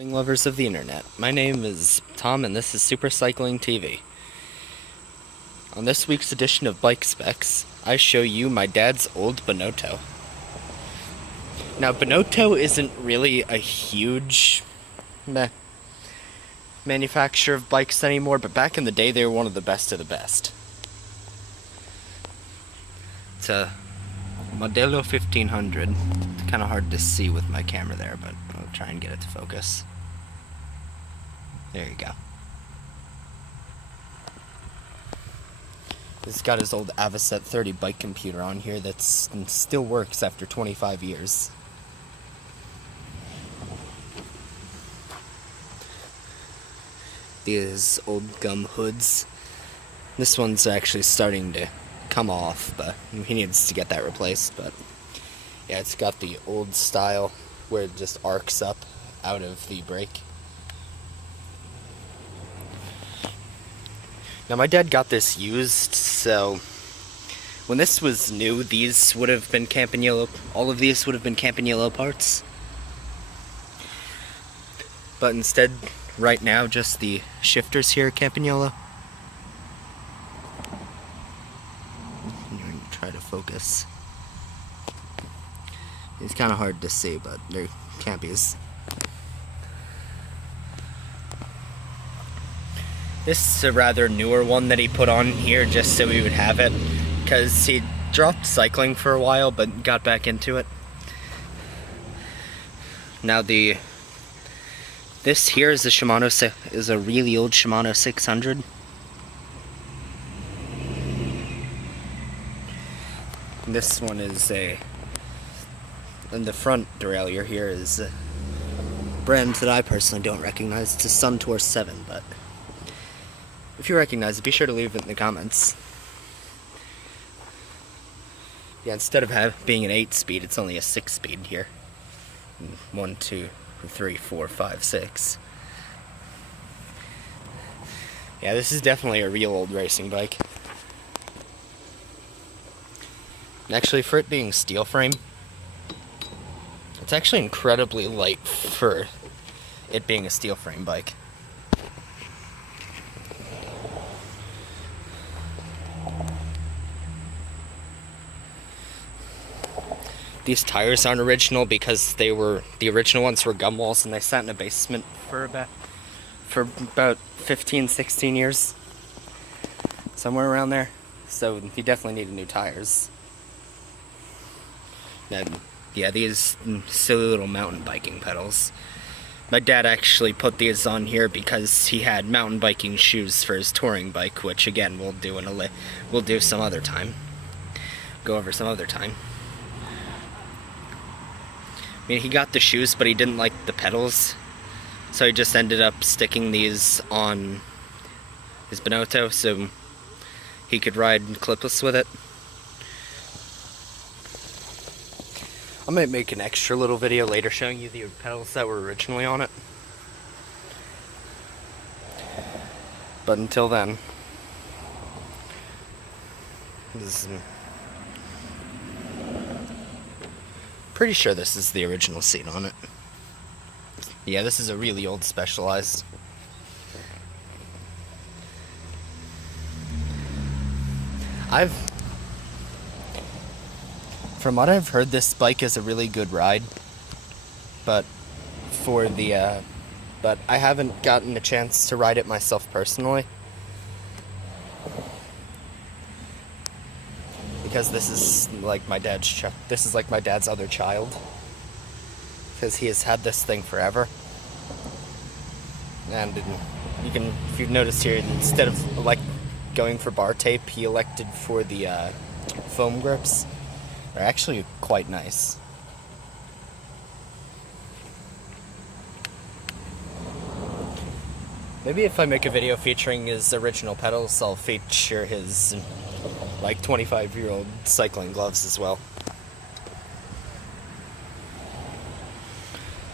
Lovers of the internet, my name is Tom and this is Super Cycling TV. On this week's edition of Bike Specs, I show you my dad's old Benotto. Now, Benotto isn't really a huge manufacturer of bikes anymore, but back in the day they were one of the best of the best. It's a Modello 1500. It's kind of hard to see with my camera there, but I'll try and get it to focus. There you go. He's got his old Avocet 30 bike computer on here that still works after 25 years. These old gum hoods. This one's actually starting to come off, but he needs to get that replaced. But yeah, it's got the old style where it just arcs up out of the brake. Now, my dad got this used, so when this was new, these would have been Campione, all of these would have been Campione parts. But instead, right now, just the shifters here are Campione. Try to focus. It's kind of hard to see, but they're Campies. This is a rather newer one that he put on here just so he would have it, because he dropped cycling for a while but got back into it. Now this here is a really old Shimano 600. This one is and the front derailleur here is a brand that I personally don't recognize. It's a Suntour 7, but if you recognize it, be sure to leave it in the comments. Yeah, instead of being an 8-speed, it's only a 6-speed here. 1, 2, 3, 4, 5, 6. Yeah, this is definitely a real old racing bike. And actually, for it being steel frame, it's actually incredibly light for it being a steel frame bike. These tires aren't original because the original ones were gum walls and they sat in a basement for about 15, 16 years. Somewhere around there. So you definitely needed new tires. And yeah, these silly little mountain biking pedals. My dad actually put these on here because he had mountain biking shoes for his touring bike, which again we'll do some other time. Go over some other time. I mean, he got the shoes, but he didn't like the pedals, so he just ended up sticking these on his Benotto so he could ride clipless with it. I might make an extra little video later showing you the pedals that were originally on it. But until then, pretty sure this is the original seat on it. Yeah, this is a really old Specialized. From what I've heard, this bike is a really good ride, but but I haven't gotten a chance to ride it myself personally. Because this is like my dad's other child. Because he has had this thing forever. And if you've noticed here, instead of going for bar tape, he elected for the foam grips. They're actually quite nice. Maybe if I make a video featuring his original pedals, I'll feature his 25-year-old cycling gloves as well.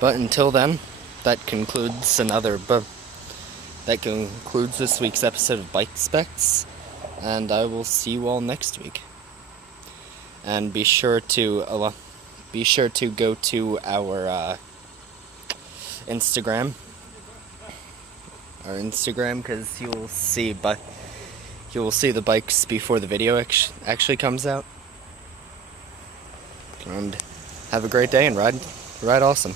But until then, that concludes this week's episode of Bike Specs, and I will see you all next week. And be sure to go to our Instagram. Our Instagram, because you will see the bikes before the video actually comes out. And have a great day and ride awesome.